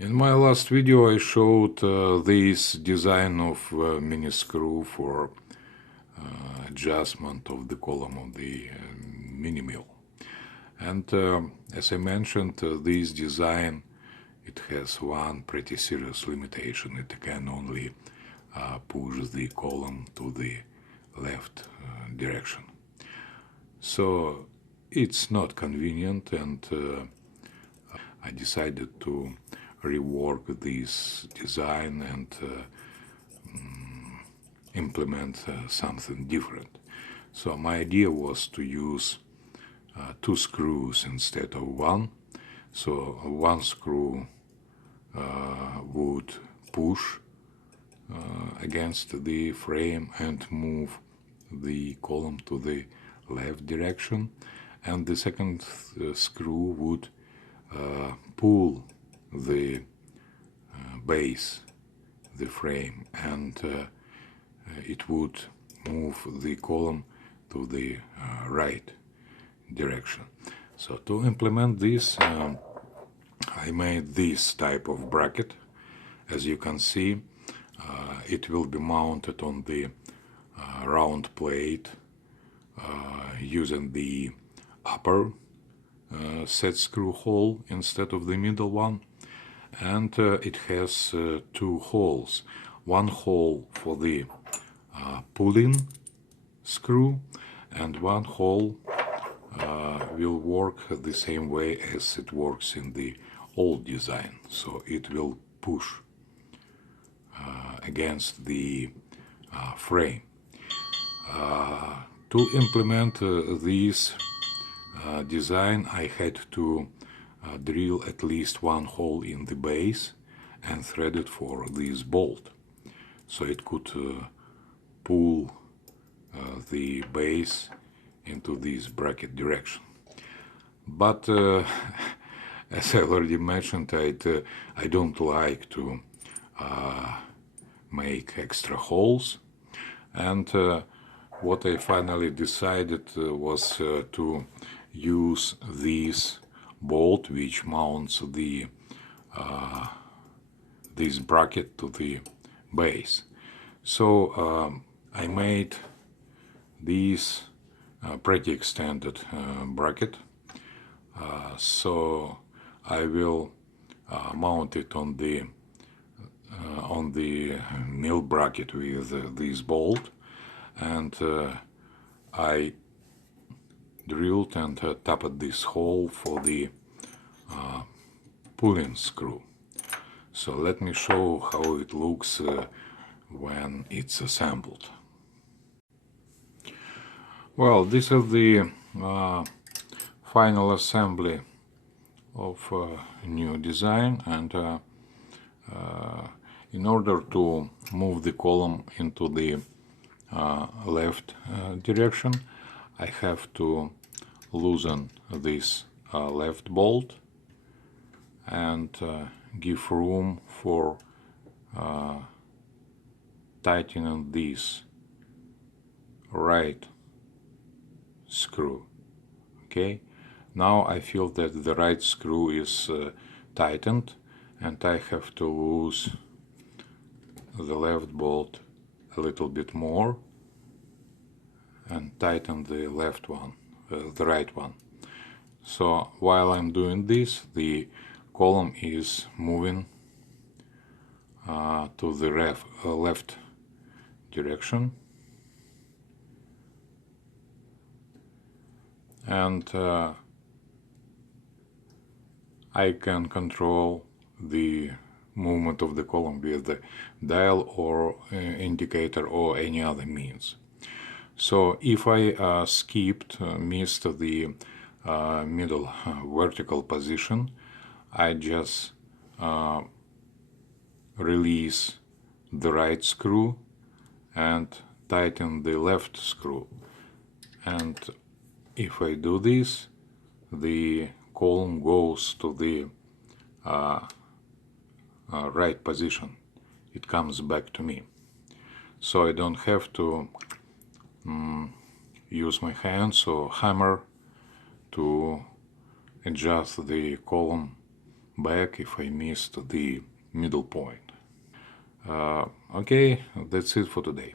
In my last video I showed this design of mini screw for adjustment of the column of the mini mill. And as I mentioned, this design, it has one pretty serious limitation. It can only push the column to the left direction. So it's not convenient, and I decided to rework this design and implement something different. So my idea was to use two screws instead of one. So one screw would push against the frame and move the column to the left direction, and the second screw would pull the base, the frame, and it would move the column to the right direction. So to implement this, I made this type of bracket. As you can see, it will be mounted on the round plate using the upper set screw hole instead of the middle one, and it has two holes. One hole for the pulling screw, and one hole will work the same way as it works in the old design. So it will push against the frame. To implement this design, I had to drill at least one hole in the base and thread it for this bolt, so it could pull the base into this bracket direction. But as I already mentioned, I don't like to make extra holes, and what I finally decided was to use this bolt which mounts the this bracket to the base. So I made this pretty extended bracket. So I will mount it on the mill bracket with this bolt, and I drilled and tapped this hole for the pulling screw. So let me show how it looks when it's assembled. Well, this is the final assembly of a new design, and in order to move the column into the left direction, I have to loosen this left bolt and give room for tightening this right screw. Okay, now I feel that the right screw is tightened, and I have to loose the left bolt a little bit more and tighten the left one, the right one. So while I'm doing this, the column is moving to the left direction, and I can control the movement of the column with the dial or indicator or any other means. So if I missed the middle vertical position, I just release the right screw and tighten the left screw. And if I do this, the column goes to the right position. It comes back to me. So I don't have to use my hands or hammer to adjust the column back if I missed the middle point. Okay, that's it for today.